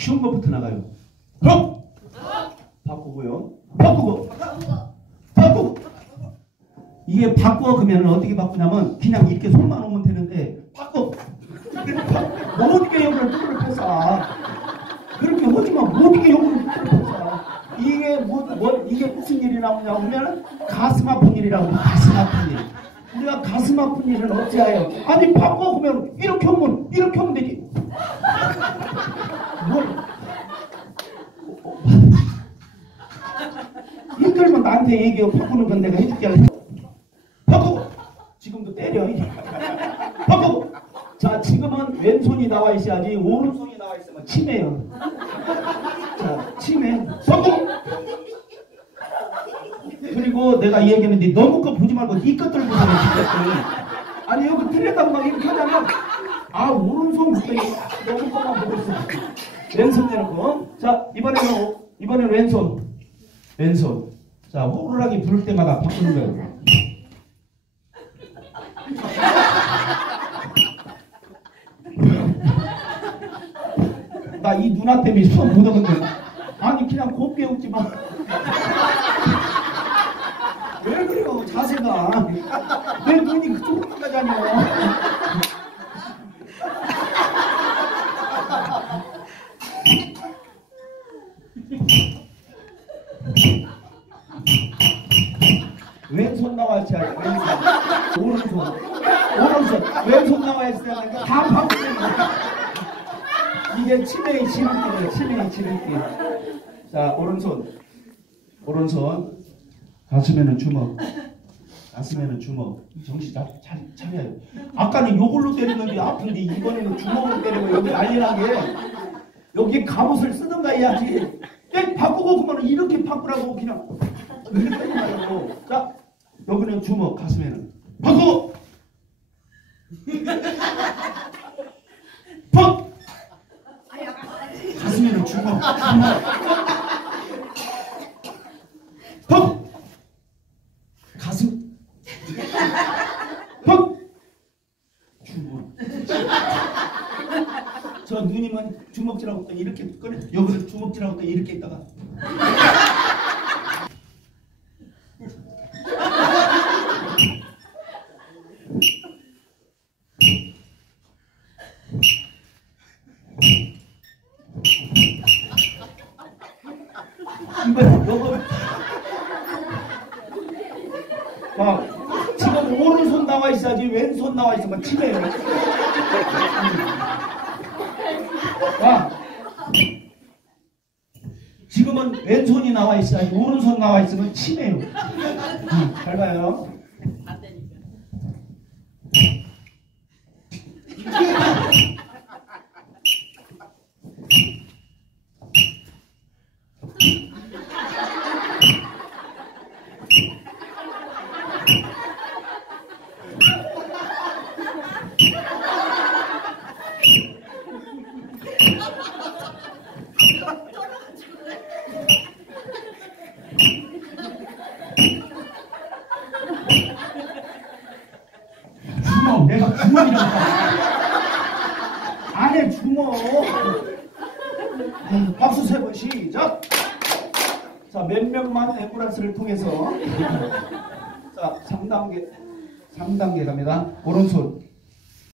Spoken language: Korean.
쉬운 것부터 나가요. 그럼 바꾸고요. 바꾸고! 바꾸고! 이게 바꾸어 그러면 어떻게 바꾸냐면 그냥 이렇게 손만 오면 되는데 바꿔! 어떻게 여기를 뚫을 펴서 그렇게 하지만 어떻게 여기를 뚫을 펴서 이게 뭐, 뭐 이게 무슨 일이 나오냐 하면 가슴 아픈 일이라고. 가슴 아픈 일. 우리가 가슴 아픈 일은 어찌하여 아니 바꿔 보면 이렇게 하면 이렇게 하면 되지 뭘 힘들면 나한테 얘기해. 바꾸는 건 내가 해줄게. 바꾸고 지금도 때려 바꾸고 자 지금은 왼손이 나와 있어야지 오른손이 나와 있으면 치매요. 자 치매. 바꾸고 그리고 내가 얘기했는데 너무 거 보지 말고 네 것들 보세요 네 것들 아니 여기 틀렸다고 막 이렇게 하자면 아 오른손 붙더니 너무 거만 보고 왼손 내놓고. 자 이번에는 오- 이번에는 왼손. 왼손. 자 호루라기 부를 때마다 바꾸는 거예요. 나 이 누나 때문에 수업 못 하는데 아니 그냥 곱게 웃지 마. 왜 그래요 자세가? 왜 눈이 그쪽으로 가잖아 왼손 나와 있어야 돼 왼손 오른손 오른손 왼손 나와 있어야 되니까 다 바꾸는 거야 이게 치매의 지름길이에요. 치매의 지름길. 자, 오른손. 오른손. 가슴에는 주먹. 가슴에는 주먹. 정신 잘, 잘 차려요. 아까는 요걸로 때리는데 아픈데 이번에는 주먹으로 때리고 여기 난리 나게. 여기 갑옷을 쓰든가 해야지. 예, 바꾸고 그러면 이렇게 바꾸라고 그냥. 자, 여기는 주먹, 가슴에는. 바꾸고! 퍽! 가슴에는 주먹. 퍽! 가슴. 퍽! 주먹. 저 누님은 주먹질하고 있다 이렇게 꺼내. 여기서 주먹질하고 있다 이렇게 있다가. 자 지금 오른손 나와 있어야지 왼손 나와 있으면 치매요 자 지금은 왼손이 나와 있어야지 오른손 나와 있으면 치매요. 음, 잘 봐요 안 되니까. 주먹 내가 주먹이라고 안에 주먹 음, 박수 세 번 시작. 자 몇 명만 앰뷸런스를 통해서. 자 3단계 3단계 갑니다. 오른손